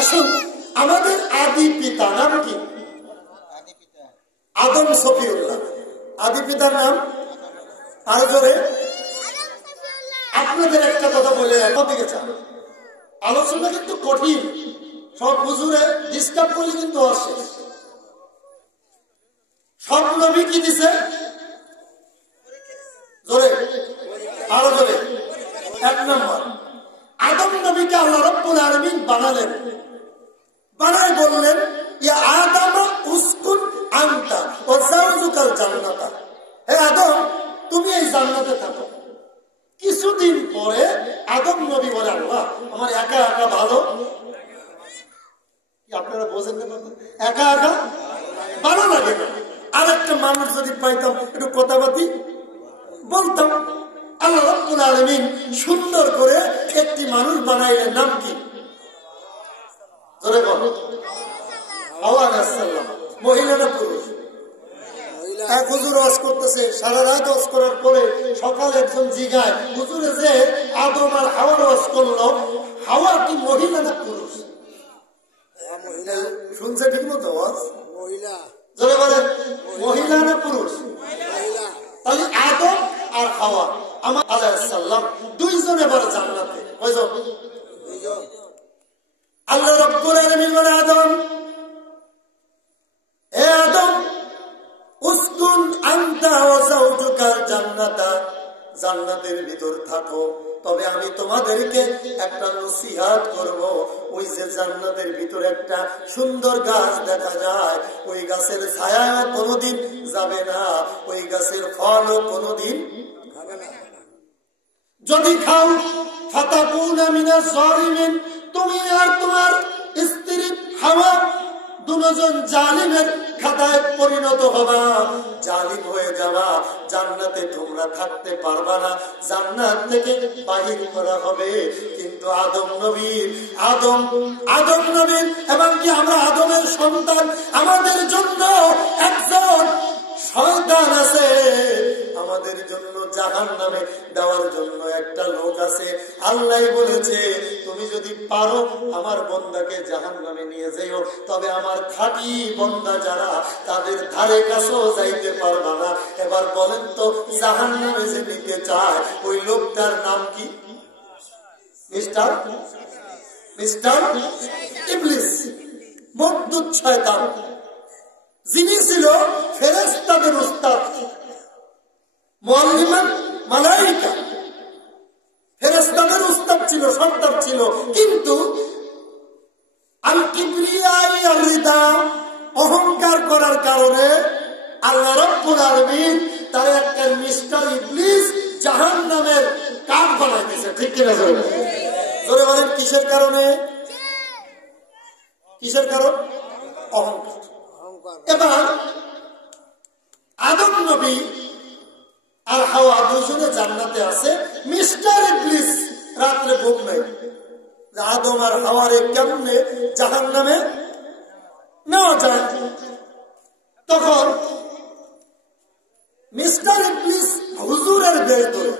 আসুন, আমাদের আদি পিতা নাম কি? আদম সফিউল্লাহ। আদি পিতার নাম আর জোরে। আপনাদের একটা কথা বলে দিকে চান, আলোচনা কিন্তু কঠিন, সব হুজুরে ডিস্টার্ব করে কিন্তু আসে। সব নবী কি দিছে? জোরে, আরো জোরে। এক নম্বর, আদম নবীকে আল্লাহ রাব্বুল আলামিন বানালেন, বানায় বললেন ইয়া আদম উসকুন আনতা ওয়া যাওজুকাল জান্নাতা, হে আদম তুমি এই জান্নাতে থাকো। কিছুদিন পরে আদম নবী বলে আল্লাহ আমার একা একা ভালো, আপনারা বোঝেন না, একা একা ভালো লাগে না, আর একটা মানুষ যদি পাইতাম একটু কথাবার্তি বলতাম। আল্লাহ রাব্বুল আলামিন সুন্দর করে একটি মানুষ বানাইলেন, নাম কি? জোরে বল। হাওয়া আলাইহিস সালাম। মহিলা না পুরুষ? এক হুজুর ওয়াজ করতেছে, সারা রাত ওয়াজ করার পরে সকালে একজন জিগায় হুজুরে যে আদম আর হাওয়ার ওয়াজ করলো, হাওয়া কি মহিলা না পুরুষ? শুনছে ঠিক মতো ওয়াজ? মহিলা। জোরে বলেন, মহিলা না পুরুষ? তাহলে আদম আর হাওয়া আমার আলাইহিস সালাম দুইজন এবার জান্নাতে। কয়জন? দুইজন। আল্লাহ রাব্বুল আলামিন বলে আদম, হে আদম উসকুন আনতা ওয়া যাওজুকাল জান্নাতা, জান্নাতের ভিতর থাকো। তবে আমি তোমাদেরকে একটা নসিহত করব। ওই যে জান্নাতের ভিতরে একটা সুন্দর গাছ দেখা যায়, ওই গাছের ছায়া কোনোদিন যাবে না, ওই গাছের ফলও কোনোদিন খাবে না। যদি খাও ফাতাকুনা মিনাজ জালিমিন, তুমি আর তোমার স্ত্রী হাওয়া দুজন জালিমের খাতায় পরিণত হবা, জালিম হয়ে যাবা, জান্নাতে তোমরা থাকতে পারবা না, জান্নাত থেকে বাহির করা হবে। কিন্তু আদম নবীর এবং কি আমরা আদমের সন্তান, আমাদের জন্য একজন শয়তান আছে, আমাদের জন্য জাহান্নামে দেওয়ার জন্য একটা লোক আছে। আল্লাহ বলেছে তুমি যদি পারো আমার বন্দাকে জাহান্নামে নিয়ে যাও, তবে আমার খাঁটি বন্দা যারা তাদের ধারে কাছেও যাইতে পারবা না। এবার বলেন তো, জাহান্নামে যে নিতে চায় ওই লোকটার নাম কি? মিস্টার ইবলিস, মরদুদ শয়তান, যিনি ছিল ফেরেশতাদের উস্তাদ, মুআল্লিমান মালায়েকা, ফেরেশতাদের উস্তাদ ছিল, সর্দার ছিল। কিন্তু আল কিবরিয়াই আল রিদা, অহংকার করার কারণে আল্লাহ রাব্বুল আলামিন তার একটা মিস্টার ইবলিস জাহান্নামের কাঠ বানাই দিয়েছে। ঠিক কিনা জোরে জোরে বলেন, কিসের কারণে? কিসের কারণ? অহংকার। এবার আদম নবী আর হাওয়া দুজনে জান্নাতে আছে। মিস্টার ইবলিস রাত্রে ঘুম নাই, আদম আর হাওয়ারে কেমনে জাহান্নামে নেওয়া যায়। তখন মিস্টার ইবলিস হুজুরের বেশ ধরে,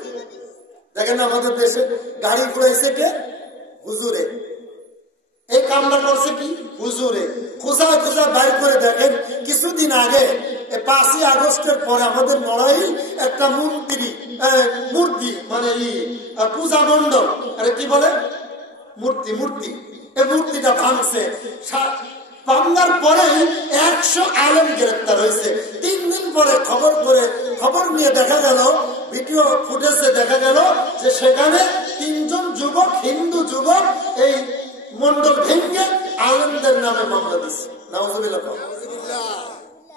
দেখেন আমাদের দেশে গাড়ি ঘুরাইছে কে? হুজুরে। এই কামটা করছে কি? হুজুরে। খোঁজা খোঁজা বাইর করে দেখেন, কিছুদিন আগে 5ই আগস্টের পরে আমাদের নড়াই একটা মূর্তি মানে পূজা মণ্ডল, কি বলে মূর্তি, এই মূর্তিটা ভাঙছে। ভাঙার পরে 100 আলেম গ্রেফতার হয়েছে। 3 দিন পরে খবর নিয়ে দেখা গেল, ভিডিও ফুটেজে দেখা গেল যে সেখানে 3 জন যুবক, হিন্দু যুবক এই মন্ডল ভেঙে আলেমদের নামে মামলা দিচ্ছে। নাউজুবিল্লাহ।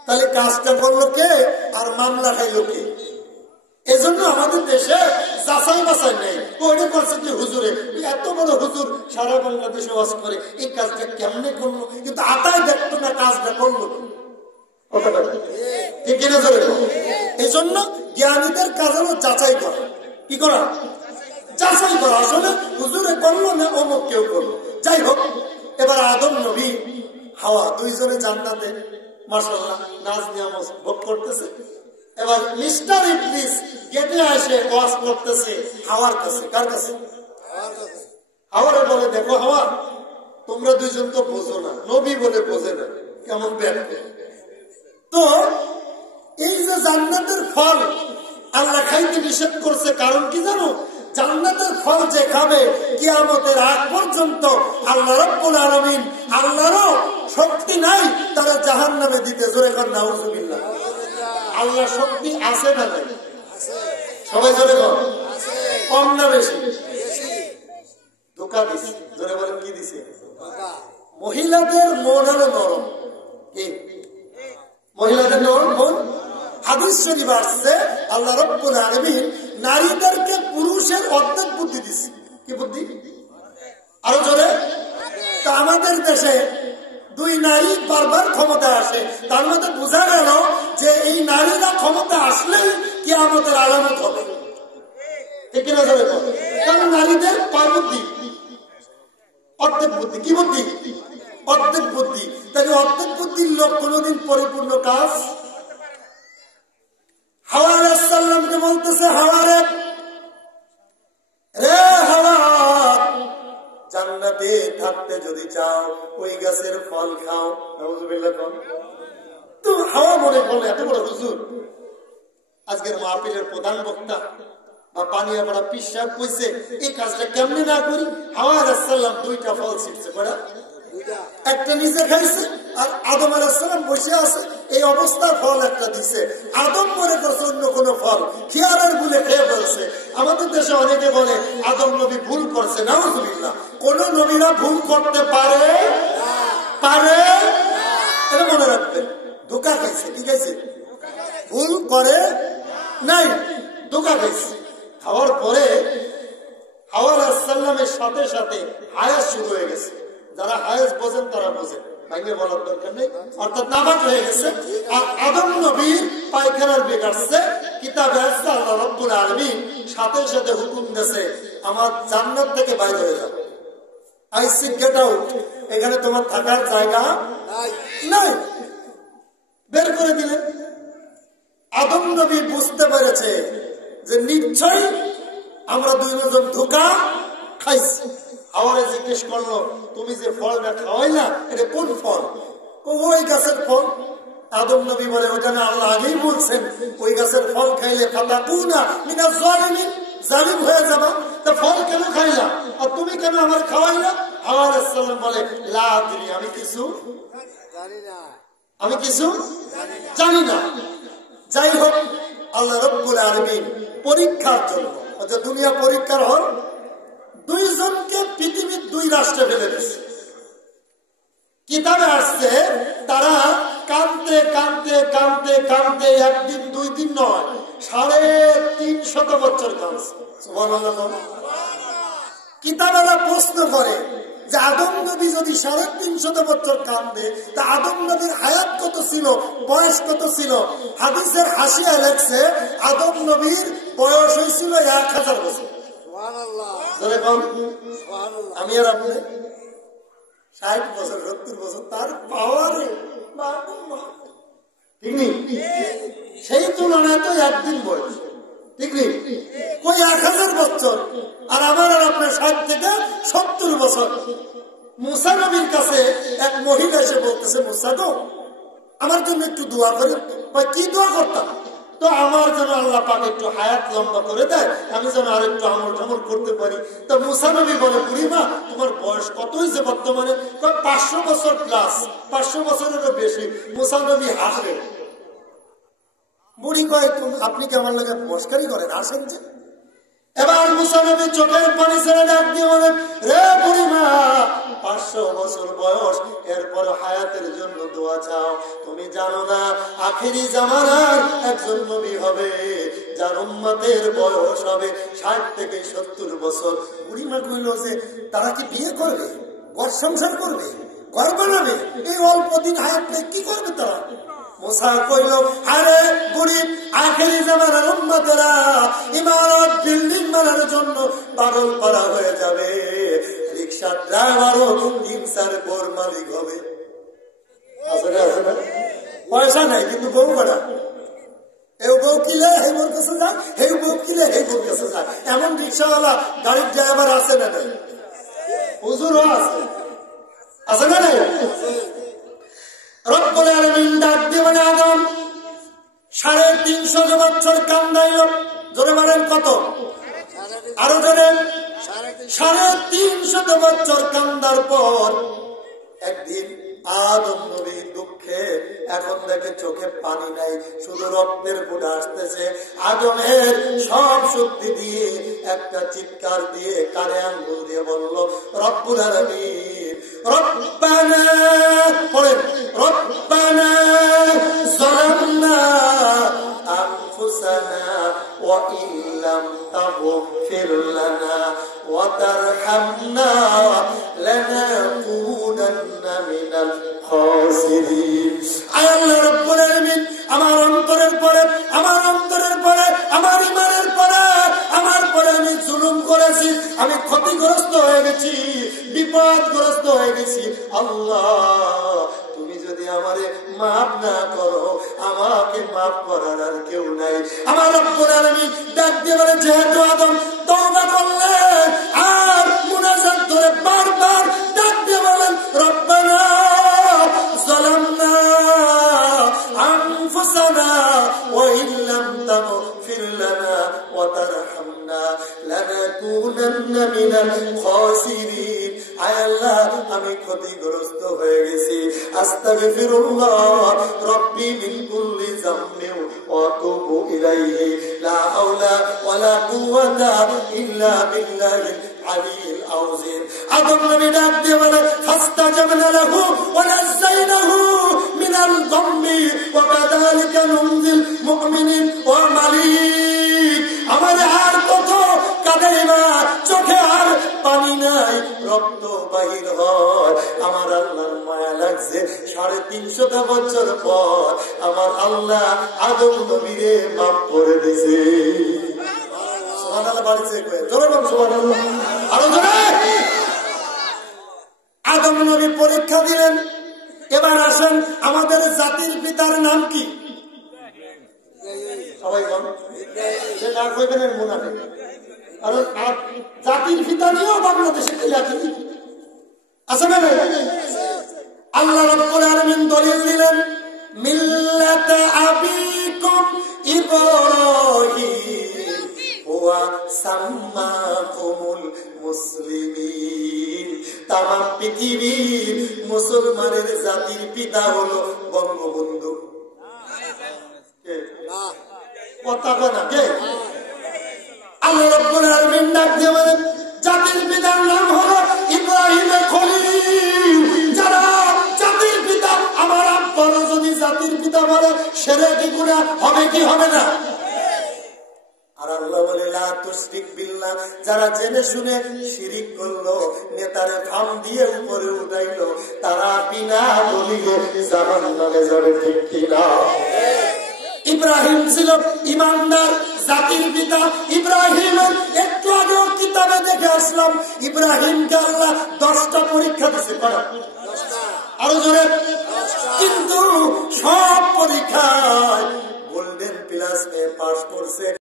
তাহলে কাজটা করলো কে আর মামলা খাইল কে? এজন্য আমাদের দেশে যাচাই বাছাই নেই। ওটা করছে কি হুজুরে, এত বড় হুজুর সারা বাংলাদেশে ওয়াজ করে, এই কাজটা কেমনে করলো, কিন্তু আতায় দেখতো না কাজটা করলো। ঠিক কিনা জোরে? এই জন্য জ্ঞানীদের কাজ হলো যাচাই করা। কি করা? যাচাই করা। আসলে হুজুরে করলো না অমুক কেউ করলো। যাই হোক, এবার আদম নবী হাওয়া দুইজনে জান্নাতে মাশাআল্লাহ নাজ নিয়ামত ভোগ করতেছে। এবার মিস্টার ইবলিস গেটে এসে ওয়াজ করতেছে হাওয়ার কাছে। কার কাছে? হাওয়ারে বলে, দেখো হাওয়া, তোমরা দুইজন তো বোঝো না, নবী বলে বোঝে না, কেমন ব্যাখ্যা। তো এই যে জান্নাতের ফল আল্লাহ খাইতে নিষেধ করছে, কারণ কি জানো? জান্নাতের ফল যে খাবে কিয়ামতের আগ পর্যন্ত আল্লাহ রাব্বুল আলামিন, আল্লাহরও শক্তি নাই তারা জাহান্নামে দিতে। জোরে কর নাউজুবিল্লাহ। আল্লাহ শক্তি আছে না নাই? সবাই জোরে কর, কম না বেশি? ধোঁকা দিছে। জোরে বলেন কি দিছে? মহিলাদের মন হলো নরম। কি মহিলাদের মন? হাদিস শরীফ আসছে আল্লাহ রাব্বুল আলামিন নারীদেরকে পুরুষের অর্ধেক বুদ্ধি দিছে। কি বুদ্ধি? আরো জোরে। তা আমাদের দেশে দুই নারী বারবার ক্ষমতা আসে, তার মধ্যে বোঝা গেল যে এই নারীরা ক্ষমতা আসলেই কিয়ামতের আলামত হবে। ঠিক না জোরে? কারণ নারীদের কয় বুদ্ধি? অর্ধেক বুদ্ধি। কি বুদ্ধি? অর্ধেক বুদ্ধি। তাই অর্ধেক বুদ্ধির লোক কোনদিন পরিপূর্ণ কাজ। হাওয়া আলাইহিস সালামকে বলতেছে, হাওয়া রে হাওয়া, জান্নাতে থাকতে যদি চাও ওই গাছের ফল খাও। নাউজুবিল্লাহ। তো হাওয়া মনে করলো এত বড় হুজুর, আজকের মাহফিলের প্রধান বক্তা বা পানিয়াপাড়া পীর সাহেব কইছে এই কাজটা কেমনে না করি। হাওয়া আলাইহিস সালাম দুইটা ফল ছিটছে, কয়টা? একটা নিজে খাইছে, আর আদম আলাইহিস সালাম বসে আছে, এই অবস্থার ফল একটা দিছে। আদম মনে করছে অন্য কোন ফল, খেয়ালের ভুলে খেয়ে ফেলছে। আমাদের দেশে অনেকে বলে আদম নবী ভুল করছে। নাউজুবিল্লাহ। কোন নবীরা ভুল করতে পারে? এটা মনে রাখবেন। ধোঁকা খাইছে। কি খাইছে? ভুল করে নাই, ধোঁকা খাইছে। খাওয়ার পরে হাওয়া আলাইহিস সালামের সাথে সাথে হায়াস শুরু হয়ে গেছে। যারা হায়াস বোঝেন তারা বোঝেন, ভাইকে বলার দরকার নেই। অর্থাৎ নাবাক হয়ে গেছে। আর আদম নবীর পায়খানার বেগ আসছে। কিতাবে আসছে আল্লাহ রাব্বুল আলামিন সাথে সাথে হুকুম দিয়েছে, আমার জান্নাত থেকে বাইরে হয়ে যাও। আই সি গেট আউট, এখানে তোমার থাকার জায়গা নাই। বের করে দিলেন। আদম নবী বুঝতে পেরেছে যে নিশ্চয়ই আমরা দুইজন ধোঁকা খাইছি। হাওয়ারে জিজ্ঞেস করলো, তুমি যে ফলটা খাওয়াইলা এটা কোন ফল? ওই গাছের ফল। আদম নবী বলে, ওটা না আল্লাহ আগেই বলছেন ওই গাছের ফল খাইলে ফাতাকুনা মিনাজ জালিমিন, জালিম হয়ে যাবা। তা ফল কেন খাইলা আর তুমি কেন আমার খাওয়াইলা? হাওয়া আলাইহিস সালাম বলে, লা আদরি, আমি কিছু জানি না। যাই হোক, আল্লাহ রাব্বুল আলামিন পরীক্ষার জন্য, দুনিয়া পরীক্ষার হল, দুইজনকে পৃথিবীর দুই রাষ্ট্রে ফেলে দিচ্ছে। কিতাবে আসছে তারা কাঁদতে কাঁদতে কাঁদতে কাঁদতে একদিন দুই দিন নয়, 350 বছর কাঁদছে। সুবহানাল্লাহ। কিতাবেরা প্রশ্ন করে যে আদম নবী যদি 350 বছর কাঁদে, তা আদম নবীর হায়াত কত ছিল, বয়স কত ছিল? হাদিসের হাসিয়া লেখছে আদম নবীর বয়স হয়েছিল 1000 বছর। আমি আর আপনি 60 বছর 70 বছর, তার পাওয়ারে ঠিক নেই। সেই তুলনায় তো একদিন বয়স, ঠিক নেই? ওই 1000 বছর। আর আমার আর আপনার 60 থেকে 70 বছর। মুসা নবীর কাছে এক মহিলা এসে বলতেছে, মুসা গো, আমার জন্য একটু দোয়া করেন। কি দোয়া করতাম? তো আমার যেন আল্লাহ পাক একটু হায়াত লম্বা করে দেয়, আমি যেন আর একটু আমল টামল করতে পারি। তো মুসা নবী বলে, বুড়িমা তোমার বয়স কত হয়েছে বর্তমানে? 500 বছর প্লাস, 500 বছরেরও বেশি। মুসা নবী হাসবে। বুড়ি কয়, আপনি কি আমার লাগে মস্কারি করেন? আসেন যে। এবার মুসা নবী চোখের পানি ছেড়ে ডাক দিয়ে বলেন, রে বুড়িমা, 500 বছর বয়স, এরপর হায়াতের জন্য দোয়া চাও। তুমি জানো না আখিরি জামানার একজন নবী হবে যার উম্মতের বয়স হবে 60 থেকে 70 বছর। বুড়িমা কইল যে তারা কি বিয়ে করবে, ঘর সংসার করবে, ঘর বানাবে? এই অল্প দিন হায়াত নেই, কি করবে তারা? মুসা কইল, আরে গরিব আখেরি জামানার উম্মতেরা ইমারত বিল্ডিং বানানোর জন্য পাগল পারা হয়ে যাবে। রিকশার ড্রাইভারও 3-4 বোর মালিক হবে। পয়সা নাই কিন্তু বউ করা, এই বউ কিলে হে বোর কাছে যায়, হে বউ কিলে হে বোর কাছে যায়। এমন রিক্সাওয়ালা গাড়ির ড্রাইভার আছে না? হুজুরও আছে। আছে না নাই? রব্বুল আলামিন ডাক দিয়ে বলে আদম 350 বছর কান্দাইল। জোরে বলেন কত? আরো জোরে। 350 বছর কান্দার পর একদিন আদম নবী দুঃখে এখন দেখে চোখে পানি নাই, শুধু রক্তের ফোঁটা আসতেছে। আদমের সব শক্তি দিয়ে একটা চিৎকার দিয়ে কানে আঙ্গুল দিয়ে বলল, রব্বুল আলামিন রব্বানা, পড়েন, রব্বানা যালামনা আনফুসানা ওয়া ইল্লাম তাগফির লানা ওয়া তারহামনা লানাকুনান্না মিনাল খাসিরিন। আয় আল্লাহ রব্বুল আলামিন, আমার অন্তরের পরে, আমার অন্তরের পরে, আমার ঈমানের পরে, আমার পরে আমি জুলুম করেছি, আমি ক্ষতিগ্রস্ত হয়ে গেছি, বিপদগ্রস্ত হয়ে গেছি। আল্লাহ তুমি যদি আমারে মাফ না করো, আমাকে মাফ করার আর কেউ নাই। আমার রব্বুল আলামিন ডাক দিয়ে বলে, যেহেতু আদম তওবা করলেন আর মুনাজাত ধরে বারবার ডাক দিয়ে বলেন, রব্বানা যালামনা আনফুসানা ওয়া ইল্লাম তাগফির লানা ওয়া তারহামনা লানাকুনান্না মিনাল খাসিরিন। আয় আল্লাহ আমি ক্ষতিগ্রস্ত হয়ে গেছি, আস্তাগফিরুল্লাহ রাব্বি মিন কুল্লি যামবিন ওয়া আতুবু ইলাইহি লা হাওলা ওয়ালা কুওয়াতা ইল্লা বিল্লাহিল আলিয়্যিল আযীম। আদম নবী ডাক দিয়ে বলে, ফাস্তাজাবনা লাহু ওয়া নাযায়নাহু মিনাল যামবি ওয়া কাযালিকা নুনজিল মুমিনিন। ও মালিক, আমার আর কত কাঁদাইবা, চোখে আর পানি নাই, রক্ত বাহির হয়। আমার আল্লাহর মায়া লাগছে, 350 বছর পর আমার আল্লাহ আদম নবীরে মাফ করে দিয়েছে। সুবহানাল্লাহ বাড়িতে জোরে বল সুবহানাল্লাহ, আরো জোরে। আদম নবী পরীক্ষা দিলেন। এবার আসেন, আমাদের জাতির পিতার নাম কি? সবাই বল, সে না কইবেন এর মুনাফিক। কারণ জাতির পিতা নিয়েও বাংলাদেশে কি আছে আছে না? আল্লাহ রাব্বুল আলামিন দলিল দিলেন, মিল্লাত আবিকুম ইব্রাহিম ওয়া সাম্মাকুমুল মুসলিমিন। তামাম পৃথিবীর মুসলমানের জাতির পিতা হলো বঙ্গবন্ধু। কে? কথা বলে না কে? আল্লাহ রাব্বুল আলামিন ডাক দিয়ে বলেন, জাতির পিতার নাম হলো ইব্রাহিম খলিল। যারা জাতির পিতা, আমার আব্বারও যদি জাতির পিতা বলে, শিরকি গুনাহ হবে কি হবে না? আর আল্লাহ বলে, লা তুশরিক বিল্লাহ, যারা জেনে শুনে শিরিক করলো, নেতারে ফাম দিয়ে উপরে উঠাইলো, তারা বিনা দলিলে জাহান্নামে যাবে। ঠিক কিনা? ইব্রাহিম ছিল ইমানদার জাতির পিতা। ইব্রাহিম একটু আগেও কিতাবে দেখে আসলাম, ইব্রাহিমকে আল্লাহ 10টা পরীক্ষা দিচ্ছে। আরো জোরে। কিন্তু সব পরীক্ষায় গোল্ডেন প্লাস পাস করছে।